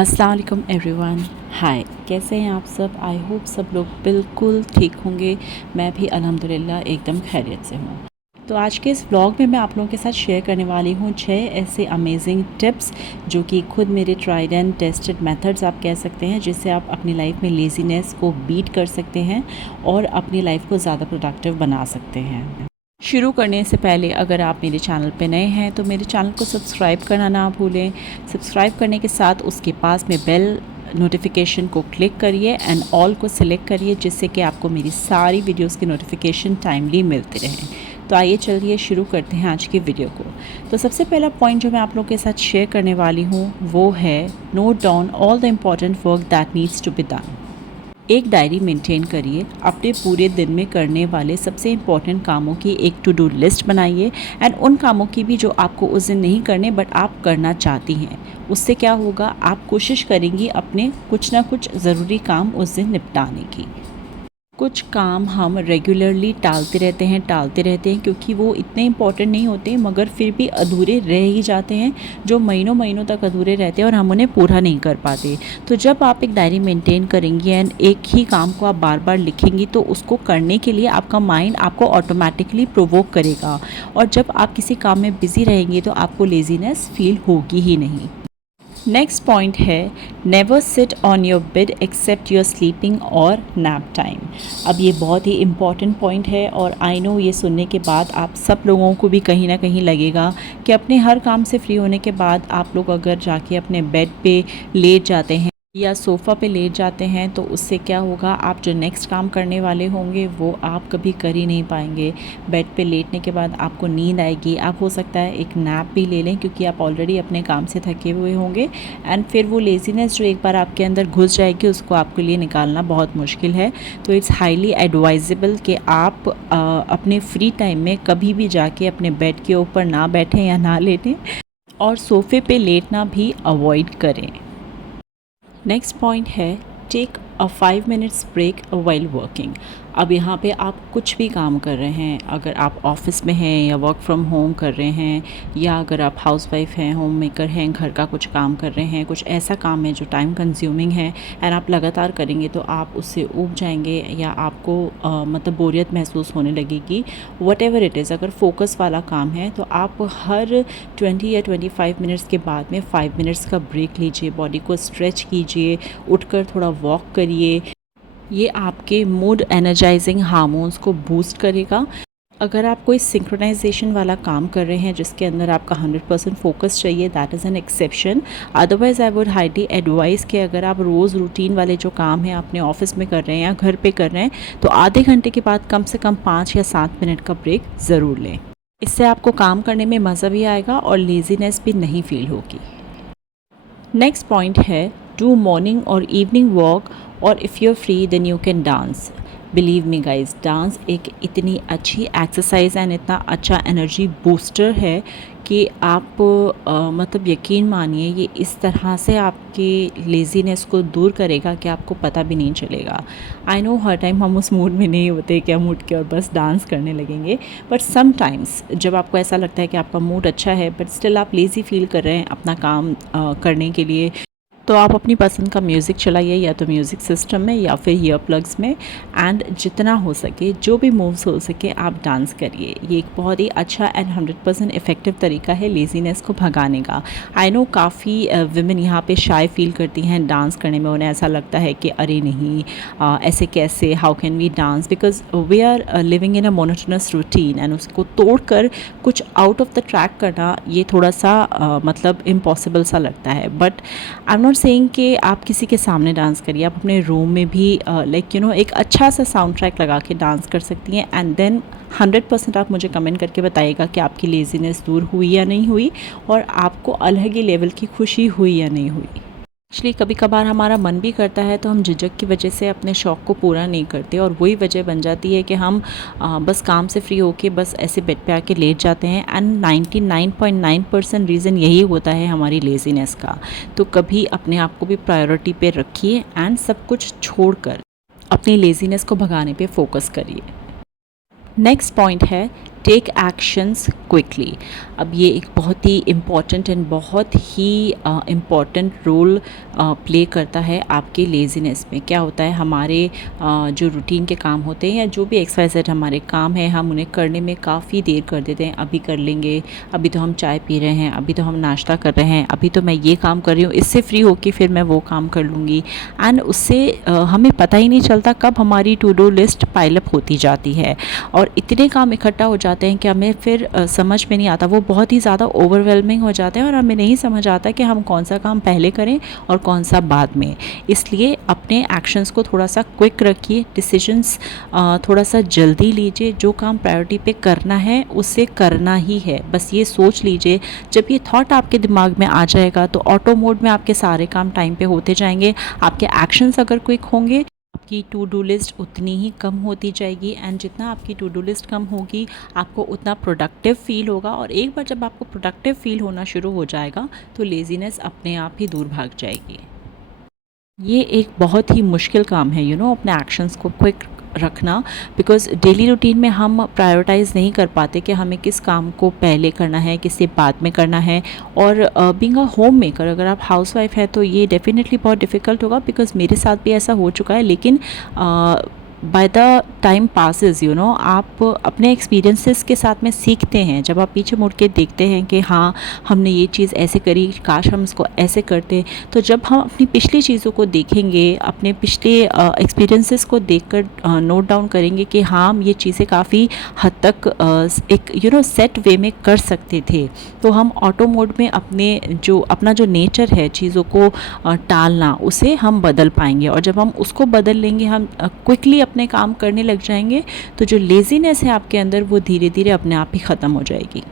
अस्सलाम वालेकुम एवरीवन। हाय, कैसे हैं आप सब? आई होप सब लोग बिल्कुल ठीक होंगे। मैं भी अल्हम्दुलिल्लाह एकदम खैरियत से हूँ। तो आज के इस व्लॉग में मैं आप लोगों के साथ शेयर करने वाली हूँ 6 ऐसे अमेजिंग टिप्स जो कि खुद मेरे ट्राइड एंड टेस्टेड मेथड्स आप कह सकते हैं, जिससे आप अपनी लाइफ में लेज़ीनेस को बीट कर सकते हैं और अपनी लाइफ को ज़्यादा प्रोडक्टिव बना सकते हैं। शुरू करने से पहले अगर आप मेरे चैनल पे नए हैं तो मेरे चैनल को सब्सक्राइब करना ना भूलें। सब्सक्राइब करने के साथ उसके पास में बेल नोटिफिकेशन को क्लिक करिए एंड ऑल को सिलेक्ट करिए, जिससे कि आपको मेरी सारी वीडियोस की नोटिफिकेशन टाइमली मिलते रहें। तो आइए चलिए शुरू करते हैं आज की वीडियो को। तो सबसे पहला पॉइंट जो मैं आप लोगों के साथ शेयर करने वाली हूँ वो है note down all the important work that needs to be done. एक डायरी मेंटेन करिए। अपने पूरे दिन में करने वाले सबसे इम्पॉर्टेंट कामों की एक टू डू लिस्ट बनाइए एंड उन कामों की भी जो आपको उस दिन नहीं करने बट आप करना चाहती हैं। उससे क्या होगा, आप कोशिश करेंगी अपने कुछ ना कुछ ज़रूरी काम उस दिन निपटाने की। कुछ काम हम रेगुलरली टालते रहते हैं क्योंकि वो इतने इम्पॉर्टेंट नहीं होते, मगर फिर भी अधूरे रह ही जाते हैं, जो महीनों महीनों तक अधूरे रहते हैं और हम उन्हें पूरा नहीं कर पाते। तो जब आप एक डायरी मेंटेन करेंगी एंड एक ही काम को आप बार बार लिखेंगी तो उसको करने के लिए आपका माइंड आपको ऑटोमेटिकली प्रोवोक करेगा, और जब आप किसी काम में बिज़ी रहेंगी तो आपको लेज़ीनेस फील होगी ही नहीं। नेक्स्ट पॉइंट है never sit on your bed except your sleeping और नैप टाइम। अब ये बहुत ही इम्पॉर्टेंट पॉइंट है और आई नो ये सुनने के बाद आप सब लोगों को भी कहीं ना कहीं लगेगा कि अपने हर काम से फ्री होने के बाद आप लोग अगर जाके अपने बेड पे लेट जाते हैं या सोफ़ा पे लेट जाते हैं तो उससे क्या होगा, आप जो नेक्स्ट काम करने वाले होंगे वो आप कभी कर ही नहीं पाएंगे। बेड पे लेटने के बाद आपको नींद आएगी, आप हो सकता है एक नैप भी ले लें क्योंकि आप ऑलरेडी अपने काम से थके हुए होंगे एंड फिर वो लेज़ीनेस जो एक बार आपके अंदर घुस जाएगी उसको आपके लिए निकालना बहुत मुश्किल है। तो इट्स हाईली एडवाइजेबल कि आप अपने फ्री टाइम में कभी भी जाके अपने बेड के ऊपर ना बैठें या ना लेटें और सोफ़े पे लेटना भी अवॉइड करें। नेक्स्ट पॉइंट है take a 5 minutes break while working. अब यहाँ पे आप कुछ भी काम कर रहे हैं, अगर आप ऑफिस में हैं या वर्क फ्रॉम होम कर रहे हैं, या अगर आप हाउसवाइफ हैं, होम मेकर हैं, घर का कुछ काम कर रहे हैं, कुछ ऐसा काम है जो टाइम कंज्यूमिंग है एंड आप लगातार करेंगे तो आप उससे ऊब जाएंगे या आपको मतलब बोरियत महसूस होने लगेगी। वट एवर इट इज़, अगर फोकस वाला काम है तो आप हर 20 या 25 मिनट्स के बाद में 5 मिनट्स का ब्रेक लीजिए, बॉडी को स्ट्रेच कीजिए, उठकर थोड़ा वॉक करिए। ये आपके मूड एनर्जाइजिंग हार्मोन्स को बूस्ट करेगा। अगर आप कोई सिंक्रोनाइजेशन वाला काम कर रहे हैं जिसके अंदर आपका 100% फोकस चाहिए, that is an exception. Otherwise I would highly advice कि अगर आप रोज़ रूटीन वाले जो काम हैं अपने ऑफिस में कर रहे हैं या घर पे कर रहे हैं तो आधे घंटे के बाद कम से कम 5 या 7 मिनट का ब्रेक ज़रूर लें। इससे आपको काम करने में मज़ा भी आएगा और लेज़ीनेस भी नहीं फील होगी। नेक्स्ट पॉइंट है डू मॉर्निंग और इवनिंग वॉक, और if you are free then you can dance. Believe me guys, dance एक इतनी अच्छी एक्सरसाइज एंड इतना अच्छा एनर्जी बूस्टर है कि आप मतलब यकीन मानिए ये इस तरह से आपके लेज़ीनेस को दूर करेगा कि आपको पता भी नहीं चलेगा। आई नो हर टाइम हम उस मूड में नहीं होते कि हम उठ के और बस डांस करने लगेंगे, बट समटाइम्स जब आपको ऐसा लगता है कि आपका मूड अच्छा है बट स्टिल आप लेज़ी फील कर रहे हैं अपना काम करने के लिए, तो आप अपनी पसंद का म्यूज़िक चलाइए, या तो म्यूज़िक सिस्टम में या फिर ईयर प्लग्स में, एंड जितना हो सके जो भी मूव्स हो सके आप डांस करिए। ये एक बहुत ही अच्छा एंड 100% इफ़ेक्टिव तरीका है लेज़ीनेस को भगाने का। आई नो काफ़ी विमेन यहाँ पे शाय फील करती हैं डांस करने में, उन्हें ऐसा लगता है कि अरे नहीं ऐसे कैसे, how can we dance, because we are living in a monotonous routine and उसको तोड़कर कुछ आउट ऑफ द ट्रैक करना ये थोड़ा सा मतलब इम्पॉसिबल सा लगता है। But I am not saying कि आप किसी के सामने डांस करिए, आप अपने रूम में भी लाइक यू नो एक अच्छा सा साउंड ट्रैक लगा के डांस कर सकती हैं एंड देन 100% आप मुझे कमेंट करके बताइएगा कि आपकी लेज़ीनेस दूर हुई या नहीं हुई और आपको अलग ही लेवल की खुशी हुई या नहीं हुई। एक्चुअली कभी कभार हमारा मन भी करता है तो हम झिझक की वजह से अपने शौक़ को पूरा नहीं करते, और वही वजह बन जाती है कि हम बस काम से फ्री होके बस ऐसे बेड पे आके लेट जाते हैं एंड 99.9% रीज़न यही होता है हमारी लेज़ीनेस का। तो कभी अपने आप को भी प्रायोरिटी पे रखिए एंड सब कुछ छोड़कर अपनी लेज़ीनेस को भगाने पे फोकस करिए। नेक्स्ट पॉइंट है टेक एक्शंस क्विकली। अब ये एक बहुत ही इम्पॉर्टेंट एंड बहुत ही इम्पॉर्टेंट रोल प्ले करता है आपके लेज़ीनेस में। क्या होता है, हमारे जो रूटीन के काम होते हैं या जो भी एक्सरसाइज हमारे काम है, हम उन्हें करने में काफ़ी देर कर देते हैं। अभी कर लेंगे, अभी तो हम चाय पी रहे हैं, अभी तो हम नाश्ता कर रहे हैं, अभी तो मैं ये काम कर रही हूँ, इससे फ्री होके फिर मैं वो काम कर लूँगी। एंड उससे हमें पता ही नहीं चलता कब हमारी टू डू लिस्ट पाइलअप होती जाती है और इतने काम इकट्ठा हो जाते हैं कि हमें फिर समझ में नहीं आता। वो बहुत ही ज़्यादा ओवरवेलमिंग हो जाते हैं और हमें नहीं समझ आता कि हम कौन सा काम पहले करें और कौन सा बाद में। इसलिए अपने एक्शंस को थोड़ा सा क्विक रखिए, डिसीजंस थोड़ा सा जल्दी लीजिए। जो काम प्रायोरिटी पे करना है उसे करना ही है, बस ये सोच लीजिए। जब ये थॉट आपके दिमाग में आ जाएगा तो ऑटो मोड में आपके सारे काम टाइम पे होते जाएंगे। आपके एक्शंस अगर क्विक होंगे, आपकी टू डू लिस्ट उतनी ही कम होती जाएगी एंड जितना आपकी टू डू लिस्ट कम होगी आपको उतना प्रोडक्टिव फील होगा। और एक बार जब आपको प्रोडक्टिव फील होना शुरू हो जाएगा तो लेज़ीनेस अपने आप ही दूर भाग जाएगी। ये एक बहुत ही मुश्किल काम है अपने एक्शंस को क्विक रखना, बिकॉज़ डेली रूटीन में हम प्रायोरिटाइज़ नहीं कर पाते कि हमें किस काम को पहले करना है, किसे बाद में करना है। और बीइंग अ होम मेकर, अगर आप हाउसवाइफ है तो ये डेफिनेटली बहुत डिफ़िकल्ट होगा, बिकॉज़ मेरे साथ भी ऐसा हो चुका है। लेकिन बाय द टाइम पासिस आप अपने एक्सपीरियंसेस के साथ में सीखते हैं। जब आप पीछे मुड़ के देखते हैं कि हाँ, हमने ये चीज़ ऐसे करी, काश हम इसको ऐसे करते। तो जब हम अपनी पिछली चीज़ों को देखेंगे, अपने पिछले एक्सपीरियंसेस को देखकर नोट डाउन करेंगे कि हाँ, हम ये चीज़ें काफ़ी हद तक एक सेट वे में कर सकते थे, तो हम ऑटो मोड में अपना जो नेचर है चीज़ों को टालना, उसे हम बदल पाएंगे। और जब हम उसको बदल लेंगे, हम क्विकली अपने काम करने लग जाएंगे, तो जो लेज़ीनेस है आपके अंदर वो धीरे धीरे अपने आप ही ख़त्म हो जाएगी।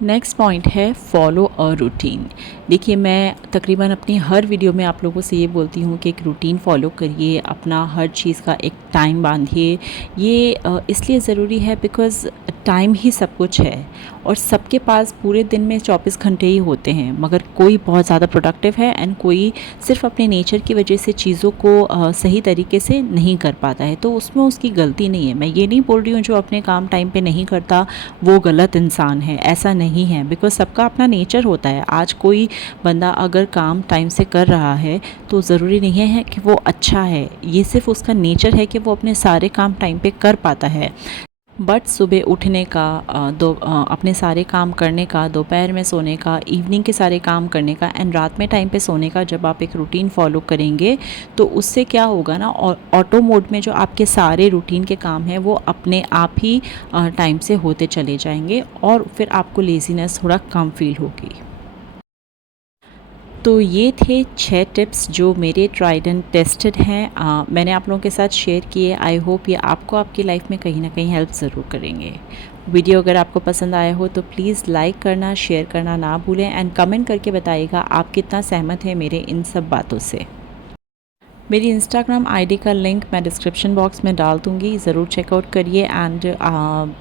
नेक्स्ट पॉइंट है फॉलो अ रूटीन। देखिए, मैं तकरीबन अपनी हर वीडियो में आप लोगों से ये बोलती हूँ कि एक रूटीन फॉलो करिए, अपना हर चीज़ का एक टाइम बांधिए। ये इसलिए ज़रूरी है बिकॉज़ टाइम ही सब कुछ है और सबके पास पूरे दिन में 24 घंटे ही होते हैं, मगर कोई बहुत ज़्यादा प्रोडक्टिव है एंड कोई सिर्फ अपने नेचर की वजह से चीज़ों को सही तरीके से नहीं कर पाता है, तो उसमें उसकी गलती नहीं है। मैं ये नहीं बोल रही हूँ जो अपने काम टाइम पे नहीं करता वो गलत इंसान है, ऐसा नहीं है, बिकॉज़ सबका अपना नेचर होता है। आज कोई बंदा अगर काम टाइम से कर रहा है तो ज़रूरी नहीं है कि वो अच्छा है, ये सिर्फ उसका नेचर है कि वो अपने सारे काम टाइम पे कर पाता है। बट सुबह उठने का, अपने सारे काम करने का, दोपहर में सोने का, इवनिंग के सारे काम करने का एंड रात में टाइम पे सोने का, जब आप एक रूटीन फॉलो करेंगे तो उससे क्या होगा ना, और ऑटो मोड में जो आपके सारे रूटीन के काम हैं वो अपने आप ही टाइम से होते चले जाएंगे और फिर आपको लेज़ीनेस थोड़ा कम फील होगी। तो ये थे 6 टिप्स जो मेरे ट्राइड एंड टेस्टेड हैं। मैंने आप लोगों के साथ शेयर किए। आई होप ये आपको आपकी लाइफ में कहीं ना कहीं हेल्प ज़रूर करेंगे। वीडियो अगर आपको पसंद आया हो तो प्लीज़ लाइक करना, शेयर करना ना भूलें एंड कमेंट करके बताइएगा आप कितना सहमत हैं मेरे इन सब बातों से। मेरी इंस्टाग्राम आईडी का लिंक मैं डिस्क्रिप्शन बॉक्स में डाल दूँगी, ज़रूर चेकआउट करिए एंड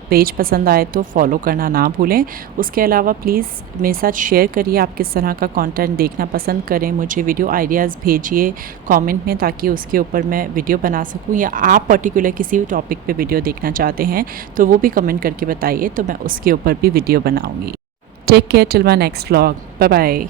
पेज पसंद आए तो फॉलो करना ना भूलें। उसके अलावा प्लीज़ मेरे साथ शेयर करिए आप किस तरह का कंटेंट देखना पसंद करें। मुझे वीडियो आइडियाज़ भेजिए कमेंट में, ताकि उसके ऊपर मैं वीडियो बना सकूं, या आप पर्टिकुलर किसी भी टॉपिक पे वीडियो देखना चाहते हैं तो वो भी कमेंट करके बताइए, तो मैं उसके ऊपर भी वीडियो बनाऊँगी। Take care till my next vlog. Bye bye.